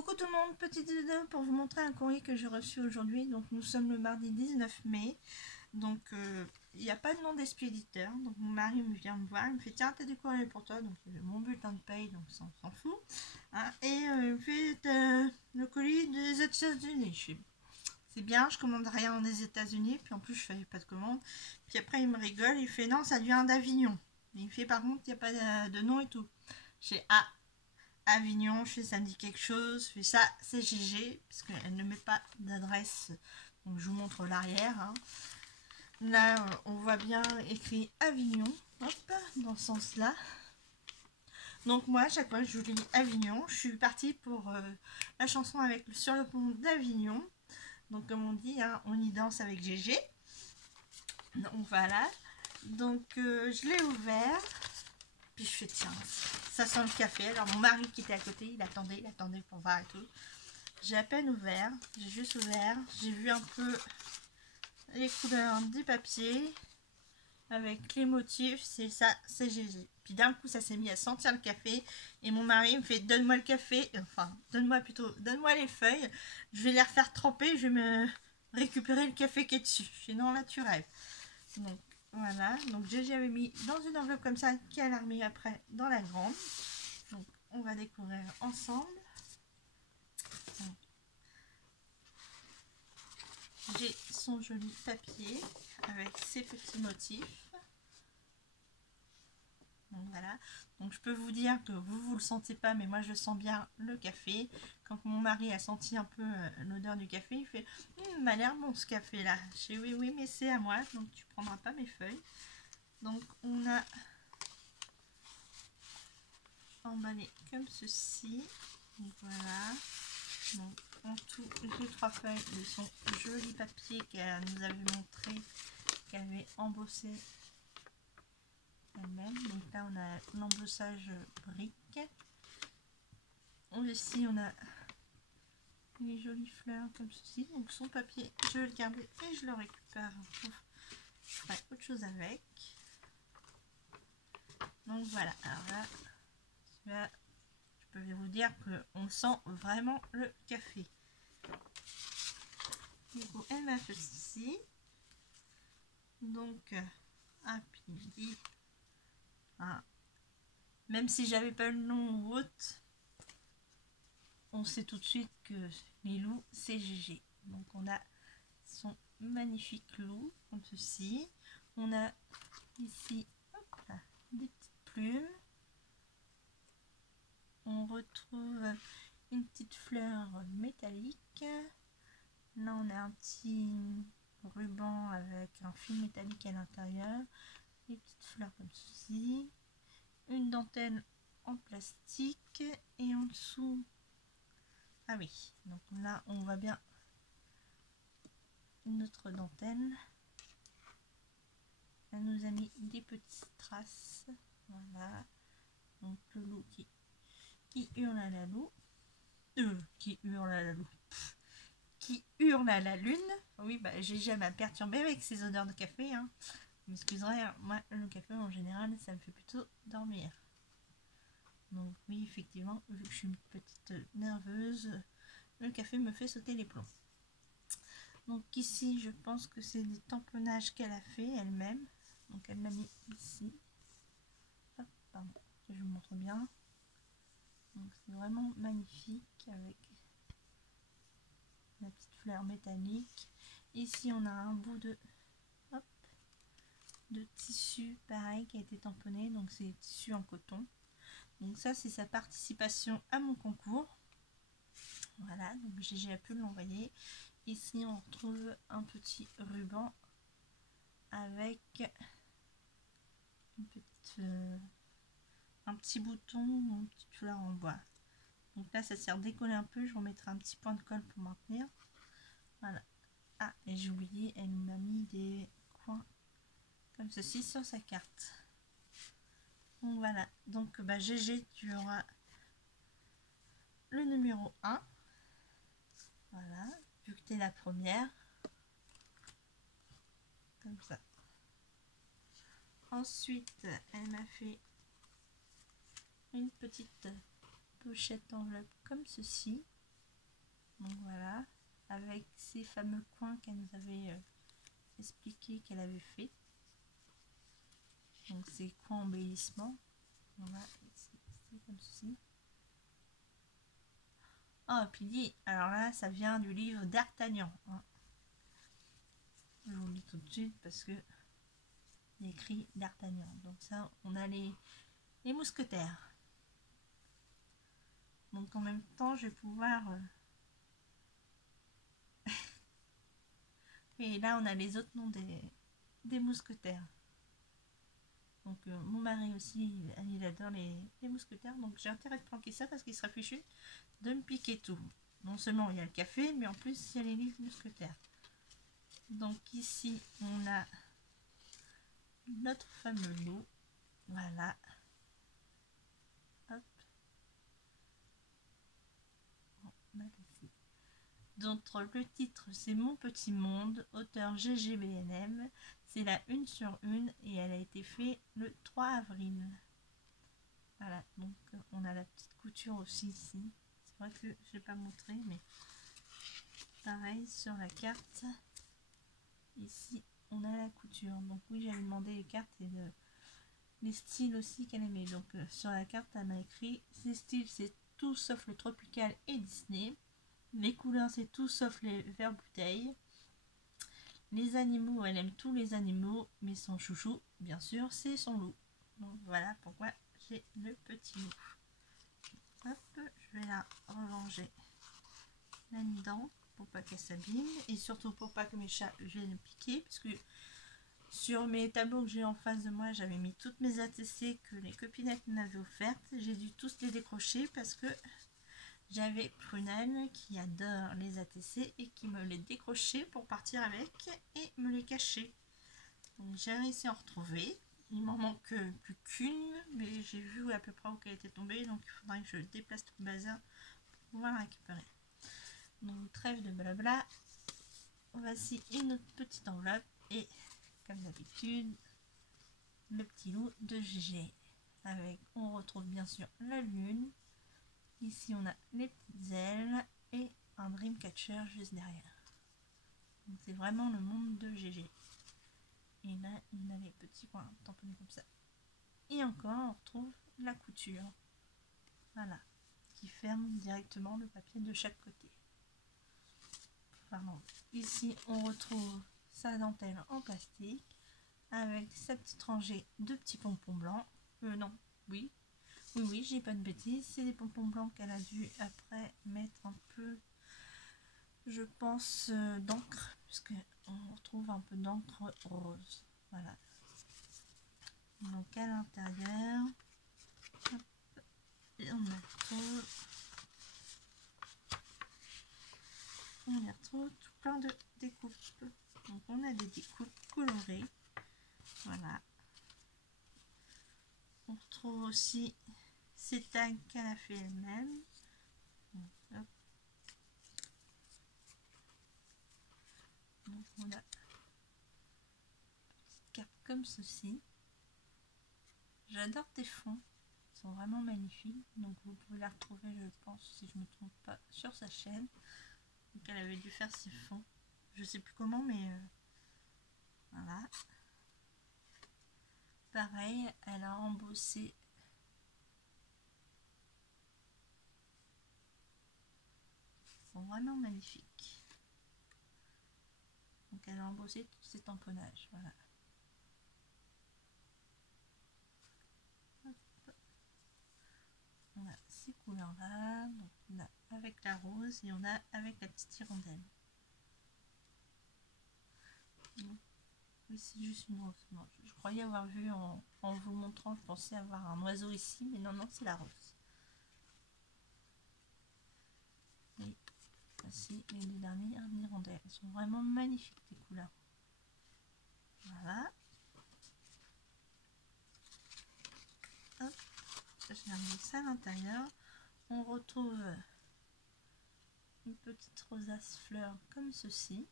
Coucou tout le monde, petite vidéo pour vous montrer un courrier que j'ai reçu aujourd'hui. Donc nous sommes le mardi 19 mai. Donc il n'y a pas de nom d'expéditeur. Donc mon mari me vient me voir, il me fait tiens t'as du courrier pour toi. Donc j'ai mon bulletin de paye, donc ça on s'en fout. Hein, et il me fait le colis des États-Unis. Je fais c'est bien, je commande rien des États-Unis. Puis en plus je fais pas de commande. Puis après il me rigole, il fait non ça vient d'Avignon. Il me fait par contre il n'y a pas de nom et tout. J'ai ah Avignon, je fais ça me dit quelque chose, je fais ça, c'est GG, parce qu'elle ne met pas d'adresse, donc je vous montre l'arrière. Hein. Là, on voit bien écrit Avignon, hop, dans ce sens-là. Donc moi, à chaque fois, je lis Avignon, je suis partie pour la chanson avec Sur le pont d'Avignon. Donc comme on dit, hein, on y danse avec GG. Donc voilà, donc je l'ai ouvert. Puis je fais tiens, ça sent le café. Alors mon mari qui était à côté, il attendait pour voir et tout. J'ai à peine ouvert, j'ai juste ouvert. J'ai vu un peu les couleurs du papier avec les motifs. C'est ça, c'est GG. Puis d'un coup ça s'est mis à sentir le café. Et mon mari me fait donne-moi le café. Enfin, donne-moi les feuilles. Je vais les refaire tremper, je vais me récupérer le café qui est dessus. Je fais non là tu rêves. Donc voilà, donc GG avait mis dans une enveloppe comme ça, qu'elle a remis après dans la grande. Donc on va découvrir ensemble. J'ai son joli papier avec ses petits motifs. Donc voilà, donc je peux vous dire que vous le sentez pas, mais moi je sens bien le café. Quand mon mari a senti un peu l'odeur du café, il fait m'a l'air bon ce café là. Je dis oui mais c'est à moi, donc tu prendras pas mes feuilles. Donc on a emballé comme ceci. Donc voilà, donc en tout j'ai 3 feuilles de son joli papier qu'elle nous avait montré, qu'elle avait embossé elle-même. Donc là on a l'embossage brique. Ici on a les jolies fleurs comme ceci. Donc son papier je vais le garder et je le récupère. Je ferai autre chose avec. Donc voilà, alors là je peux vous dire qu'on sent vraiment le café. Du coup elle m'a fait ceci. Donc un pili. Hein. Même si j'avais pas le nom ou autre, on sait tout de suite que les loups c'est GG. Donc on a son magnifique loup comme ceci. On a ici hop là, des petites plumes. On retrouve une petite fleur métallique. Là on a un petit ruban avec un fil métallique à l'intérieur. Des petites fleurs comme ceci. Une dentelle en plastique et en dessous ah oui, donc là on voit bien notre dentelle. Elle nous a mis des petites traces. Voilà, donc le loup qui hurle à la loup, qui hurle à la loup, qui hurle à la lune. Oui, bah j'ai jamais perturbé avec ces odeurs de café. Hein. Vous m'excuserez, hein. Moi le café en général ça me fait plutôt dormir. Donc oui, effectivement, vu que je suis une petite nerveuse, le café me fait sauter les plombs. Donc ici, je pense que c'est des tamponnages qu'elle a fait elle-même. Donc elle l'a mis ici. Hop, pardon, je vous montre bien. Donc c'est vraiment magnifique avec la petite fleur métallique. Ici, on a un bout de tissu pareil qui a été tamponné. Donc c'est tissu en coton. Donc ça c'est sa participation à mon concours. Voilà, donc j'ai pu l'envoyer. Ici on retrouve un petit ruban avec une petite, un petit bouton ou une petite fleur en bois. Donc là ça sert à décoller un peu, je remettrai un petit point de colle pour maintenir. Voilà. Ah et j'ai oublié, elle m'a mis des coins comme ceci sur sa carte. Donc voilà, donc bah, GG, tu auras le numéro 1. Voilà, vu que tu es la première. Comme ça. Ensuite, elle m'a fait une petite pochette enveloppe comme ceci. Donc voilà, avec ces fameux coins qu'elle nous avait expliqué qu'elle avait fait. Donc ces coins embellissement. Voilà, c'est comme ceci. Oh, puis dit, alors là, ça vient du livre d'Artagnan. Hein. Je vous le dis tout de suite parce que il y a écrit d'Artagnan. Donc ça, on a les mousquetaires. Donc en même temps, je vais pouvoir... Et là, on a les autres noms des mousquetaires. Donc mon mari aussi, il adore les mousquetaires. Donc j'ai intérêt de planquer ça parce qu'il sera fichu de me piquer tout. Non seulement il y a le café, mais en plus il y a les livres mousquetaires. Donc ici, on a notre fameux lot. Voilà. Hop. Donc le titre, c'est Mon Petit Monde, auteur GGBNM. C'est la 1/1 et elle a été faite le 3 avril. Voilà, donc on a la petite couture aussi ici. C'est vrai que je ne l'ai pas montré, mais pareil sur la carte. Ici, on a la couture. Donc oui, j'avais demandé les cartes et les styles aussi qu'elle aimait. Donc sur la carte, elle m'a écrit ces styles, c'est tout sauf le tropical et Disney. Les couleurs, c'est tout sauf les verts bouteilles. Les animaux, elle aime tous les animaux, mais son chouchou, bien sûr, c'est son loup. Donc voilà pourquoi j'ai le petit loup. Hop, je vais la ranger là-dedans pour pas qu'elle s'abîme et surtout pour pas que mes chats viennent piquer, parce que sur mes tableaux que j'ai en face de moi, j'avais mis toutes mes ATC que les copinettes m'avaient offertes. J'ai dû tous les décrocher parce que j'avais Prunelle qui adore les ATC et qui me les décrochait pour partir avec et me les cacher. Donc j'ai réussi à en retrouver. Il m'en manque plus qu'une, mais j'ai vu à peu près où elle était tombée, donc il faudrait que je déplace tout le bazar pour pouvoir la récupérer. Donc trêve de blabla. Voici une autre petite enveloppe et comme d'habitude le petit loup de GG. Avec, on retrouve bien sûr la lune. Ici on a les petites ailes et un Dreamcatcher juste derrière. Donc c'est vraiment le monde de GG. Et là il a les petits points tamponnés comme ça. Et encore on retrouve la couture. Voilà. Qui ferme directement le papier de chaque côté. Pardon. Ici on retrouve sa dentelle en plastique avec sa petite rangée de petits pompons blancs. Non, oui, j'ai pas de bêtises, c'est des pompons blancs qu'elle a dû après mettre un peu, je pense, d'encre, puisque on retrouve un peu d'encre rose. Voilà. Donc à l'intérieur, on y retrouve tout plein de découpes. Donc on a des découpes colorées. Voilà. On retrouve aussi ces tags qu'elle a fait elle-même. Donc on a une petite cape comme ceci. J'adore tes fonds, ils sont vraiment magnifiques. Donc vous pouvez la retrouver, je pense, si je ne me trompe pas, sur sa chaîne. Donc elle avait dû faire ses fonds. Je sais plus comment, mais voilà. Pareil, elle a embossé vraiment magnifiques. Donc elle a embossé tous ces tamponnages, voilà. Hop. On a ces couleurs là, donc on a avec la rose et on a avec la petite hirondelle. Oui, c'est juste une rose. Non, je croyais avoir vu en vous montrant, je pensais avoir un oiseau ici, mais non, c'est la rose. Et voici les deux dernières hirondelles. Elles sont vraiment magnifiques, les couleurs. Voilà. Hop, je vais remettre ça à l'intérieur. On retrouve une petite rosace fleur comme ceci.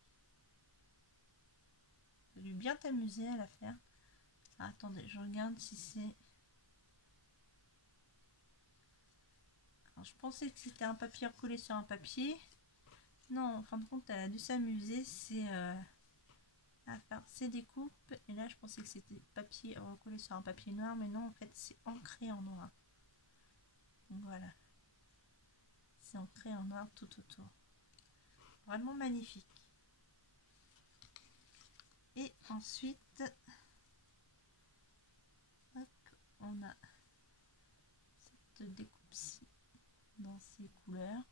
J'ai dû bien t'amuser à la faire. Ah, attendez, je regarde si c'est... Alors, je pensais que c'était un papier recollé sur un papier. Non, en fin de compte, elle a dû s'amuser, c'est à faire ses découpes. Et là, je pensais que c'était papier recollé sur un papier noir, mais non, en fait, c'est ancré en noir. Donc voilà. C'est ancré en noir tout autour. Vraiment magnifique. Et ensuite, hop, on a cette découpe-ci dans ces couleurs.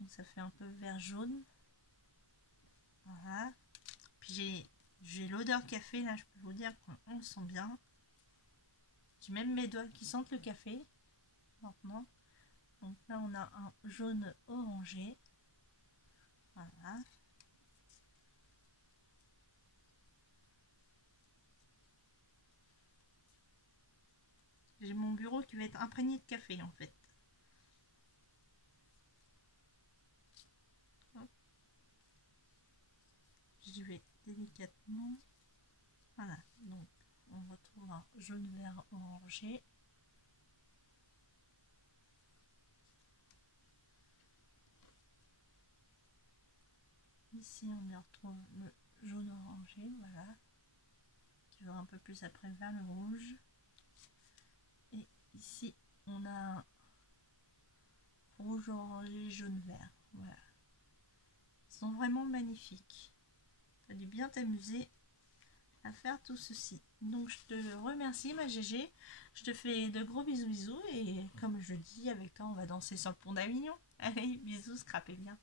Donc ça fait un peu vert jaune. Voilà. Puis j'ai l'odeur café là, je peux vous dire qu'on le sent bien. J'ai même mes doigts qui sentent le café maintenant. Donc là on a un jaune orangé. Voilà. J'ai mon bureau qui va être imprégné de café en fait. J'y vais délicatement. Voilà, donc on retrouve un jaune vert orangé. Ici on y retrouve le jaune orangé, voilà, qui va un peu plus après vers le rouge. Et ici on a un rouge orangé jaune vert, voilà. Ils sont vraiment magnifiques. Tu as dû bien t'amuser à faire tout ceci. Donc je te remercie ma Gégé, je te fais de gros bisous et comme je dis, avec toi on va danser sur le pont d'Avignon. Allez, bisous, scrapez bien.